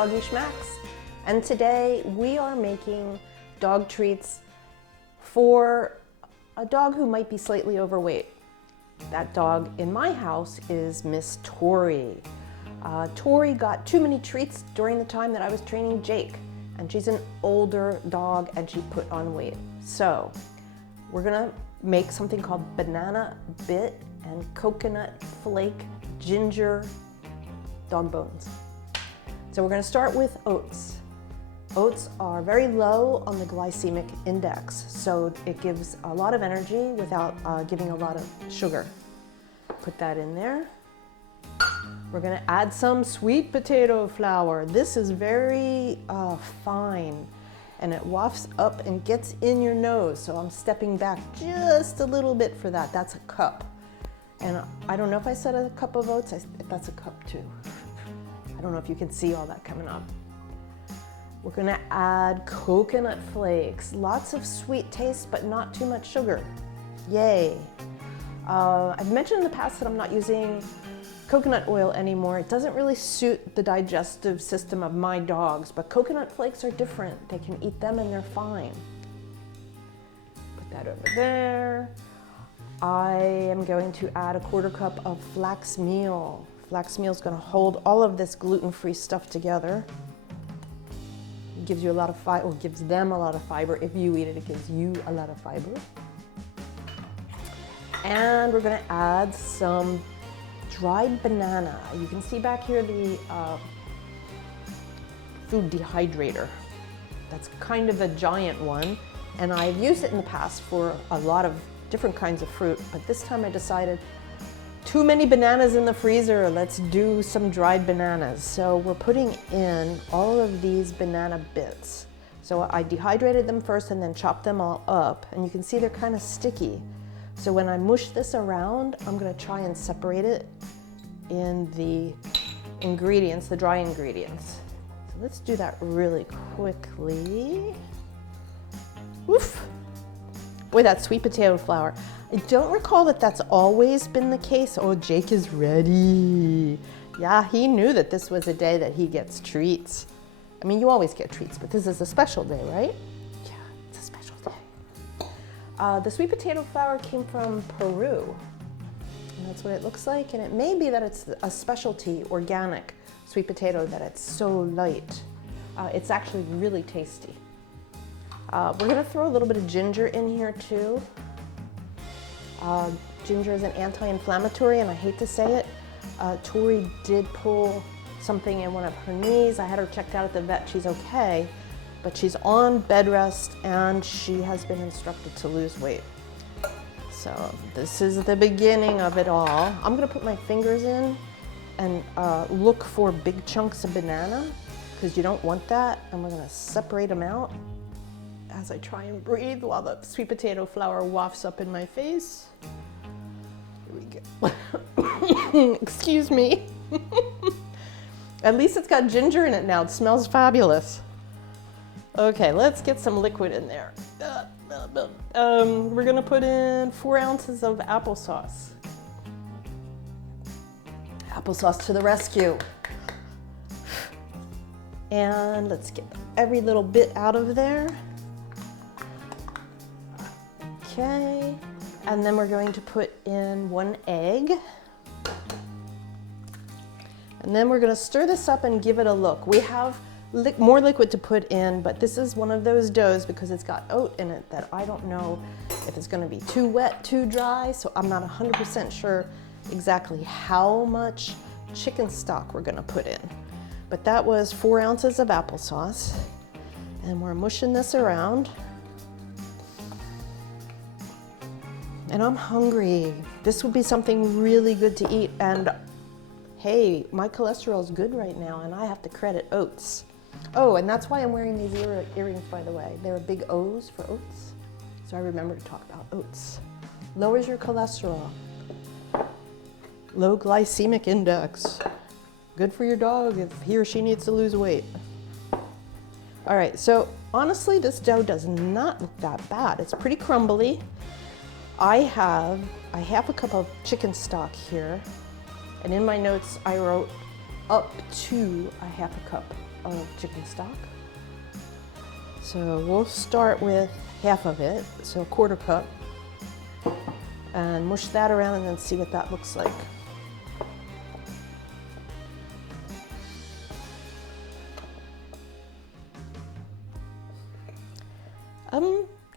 Doggy Schmacks, and today we are making dog treats for a dog who might be slightly overweight. That dog in my house is Miss Tori. Tori got too many treats during the time that I was training Jake, and she's an older dog and she put on weight. So we're gonna make something called banana bit and coconut flake ginger dog bones. So we're gonna start with oats. Oats are very low on the glycemic index, so it gives a lot of energy without giving a lot of sugar. Put that in there. We're gonna add some sweet potato flour. This is very fine, and it wafts up and gets in your nose, so I'm stepping back just a little bit for that. That's a cup. And I don't know if I said a cup of oats, that's a cup too. I don't know if you can see all that coming up. We're gonna add coconut flakes. Lots of sweet taste, but not too much sugar. Yay. I've mentioned in the past that I'm not using coconut oil anymore. It doesn't really suit the digestive system of my dogs, but coconut flakes are different. They can eat them and they're fine. Put that over there. I am going to add a 1/4 cup of flax meal. Flax meal is going to hold all of this gluten-free stuff together. It gives you a lot of fiber, or gives them a lot of fiber. If you eat it, it gives you a lot of fiber. And we're going to add some dried banana. You can see back here the food dehydrator. That's kind of a giant one, and I've used it in the past for a lot of different kinds of fruit, but this time I decided too many bananas in the freezer, let's do some dried bananas. So we're putting in all of these banana bits. So I dehydrated them first and then chopped them all up, and you can see they're kind of sticky. So when I mush this around, I'm gonna try and separate it in the ingredients, the dry ingredients. So let's do that really quickly. Woof. Boy, that sweet potato flour. I don't recall that that's always been the case. Oh, Jake is ready. Yeah, he knew that this was a day that he gets treats. I mean, you always get treats, but this is a special day, right? Yeah, it's a special day. The sweet potato flour came from Peru. And that's what it looks like. And it may be that it's a specialty organic sweet potato, that it's so light. It's actually really tasty. We're gonna throw a little bit of ginger in here too. Ginger is an anti-inflammatory, and I hate to say it, Tori did pull something in one of her knees. I had her checked out at the vet. She's okay, but she's on bed rest and she has been instructed to lose weight. So this is the beginning of it all. I'm gonna put my fingers in and look for big chunks of banana, because you don't want that, and we're gonna separate them out as I try and breathe while the sweet potato flour wafts up in my face. Here we go. Excuse me. At least it's got ginger in it now. It smells fabulous. Okay, let's get some liquid in there. We're gonna put in 4 ounces of applesauce. Applesauce to the rescue. And let's get every little bit out of there. Okay, and then we're going to put in 1 egg. And then we're gonna stir this up and give it a look. We have more liquid to put in, but this is one of those doughs, because it's got oat in it, that I don't know if it's gonna be too wet, too dry, so I'm not 100% sure exactly how much chicken stock we're gonna put in. But that was 4 ounces of applesauce, and we're mushing this around. And I'm hungry. This would be something really good to eat, and hey, my cholesterol is good right now, and I have to credit oats. Oh, and that's why I'm wearing these earrings, by the way. They're big O's for oats, so I remember to talk about oats. Lowers your cholesterol. Low glycemic index. Good for your dog if he or she needs to lose weight. All right, so honestly, this dough does not look that bad. It's pretty crumbly. I have a 1/2 cup of chicken stock here, and in my notes I wrote up to a 1/2 cup of chicken stock. So we'll start with half of it, so a quarter cup, and mush that around and then see what that looks like.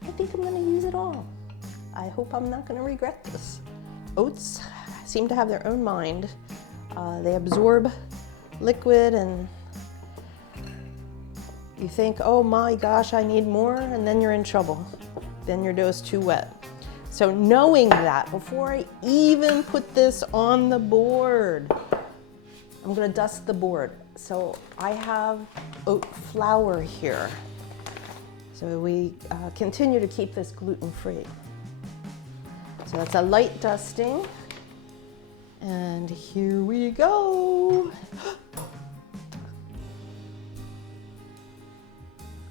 I think I'm going to use it all. I hope I'm not going to regret this. Oats seem to have their own mind. They absorb liquid and you think, oh my gosh, I need more, and then you're in trouble. Then your dough's too wet. So knowing that, before I even put this on the board, I'm going to dust the board. So I have oat flour here. So we continue to keep this gluten-free. So that's a light dusting. And here we go.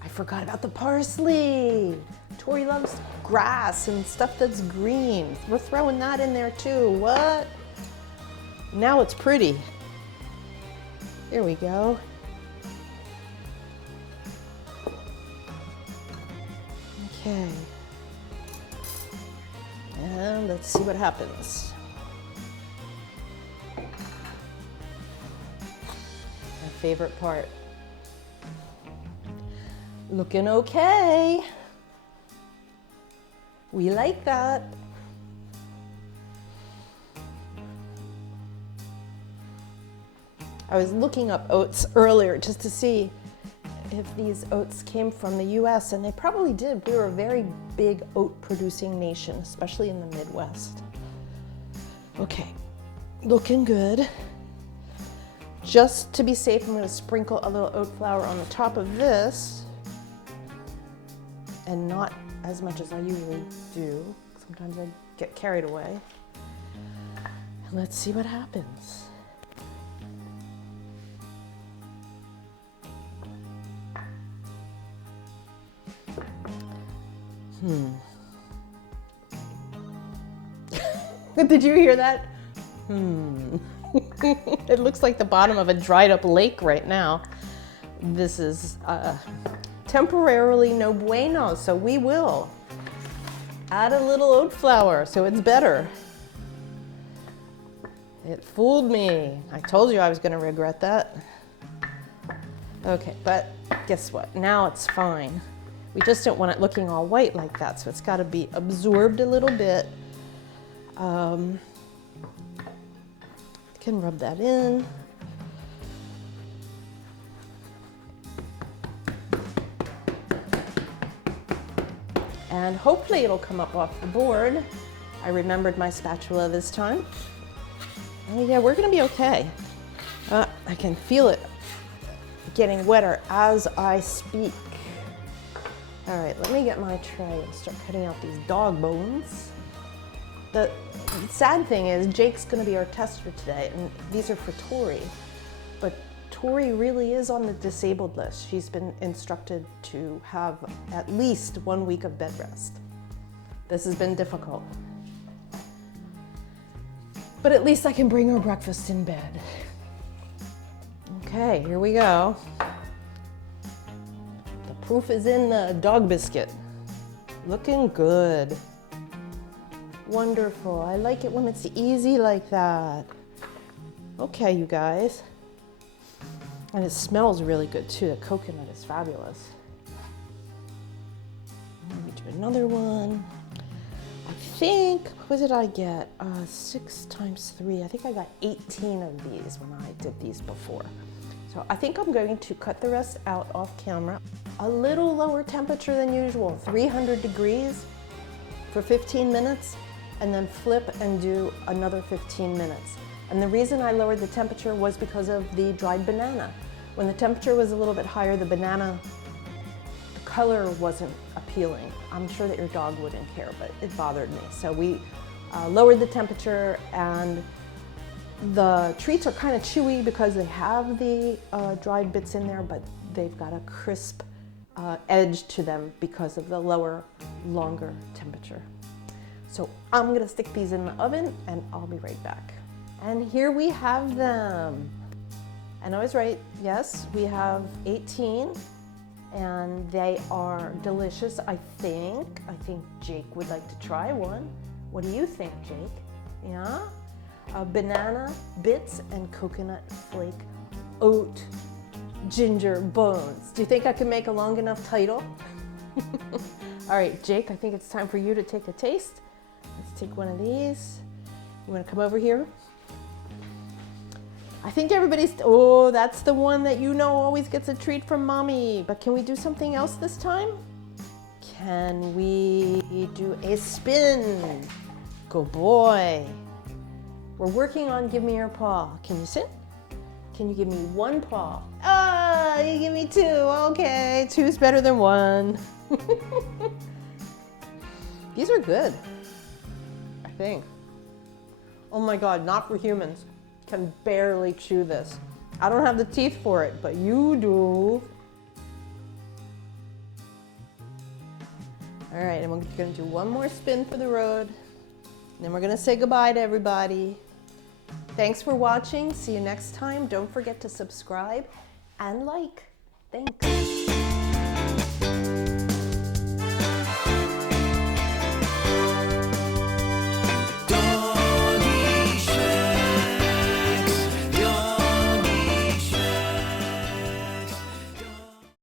I forgot about the parsley. Tori loves grass and stuff that's green. We're throwing that in there too. What? Now it's pretty. There we go. Okay. And let's see what happens. My favorite part. Looking okay. We like that. I was looking up oats earlier just to see if these oats came from the US, and they probably did. We were a very big oat producing nation, especially in the Midwest. Okay, looking good. Just to be safe, I'm going to sprinkle a little oat flour on the top of this, and not as much as I usually do. Sometimes I get carried away. And let's see what happens. Did you hear that? It looks like the bottom of a dried up lake right now. This is temporarily no bueno, so we will add a little oat flour so it's better. It fooled me. I told you I was going to regret that. Okay, but guess what? Now it's fine. We just don't want it looking all white like that, so it's got to be absorbed a little bit. Can rub that in. And hopefully it'll come up off the board. I remembered my spatula this time. Oh yeah, we're gonna be okay. I can feel it getting wetter as I speak. All right, let me get my tray and start cutting out these dog bones. The sad thing is Jake's gonna be our tester today, and these are for Tori. But Tori really is on the disabled list. She's been instructed to have at least 1 week of bed rest. This has been difficult. But at least I can bring her breakfast in bed. Okay, here we go. The proof is in the dog biscuit. Looking good. Wonderful. I like it when it's easy like that. Okay, you guys. And it smells really good too. The coconut is fabulous. Let me do another one. I think, what did I get? 6 times 3. I think I got 18 of these when I did these before. So I think I'm going to cut the rest out off camera. A little lower temperature than usual, 300 degrees for 15 minutes, and then flip and do another 15 minutes. And the reason I lowered the temperature was because of the dried banana. When the temperature was a little bit higher, the banana, the color wasn't appealing. I'm sure that your dog wouldn't care, but it bothered me. So we lowered the temperature, and the treats are kind of chewy because they have the dried bits in there, but they've got a crisp edge to them because of the lower, longer temperature. So I'm gonna stick these in the oven and I'll be right back. And here we have them. And I was right, yes, we have 18 and they are delicious, I think. I think Jake would like to try one. What do you think, Jake? Yeah? Banana bits and coconut flake oat ginger bones. Do you think I can make a long enough title? All right, Jake, I think it's time for you to take a taste. Let's take one of these. You want to come over here? I think everybody's, oh, that's the one that you know always gets a treat from mommy. But can we do something else this time? Can we do a spin? Good boy. We're working on give me your paw. Can you sit? Can you give me one paw? Ah, you give me two. Okay, two's better than one. These are good, I think. Oh my God, not for humans. Can barely chew this. I don't have the teeth for it, but you do. All right, and we're gonna do one more spin for the road. And then we're gonna say goodbye to everybody. Thanks for watching. See you next time. Don't forget to subscribe and like. Thanks.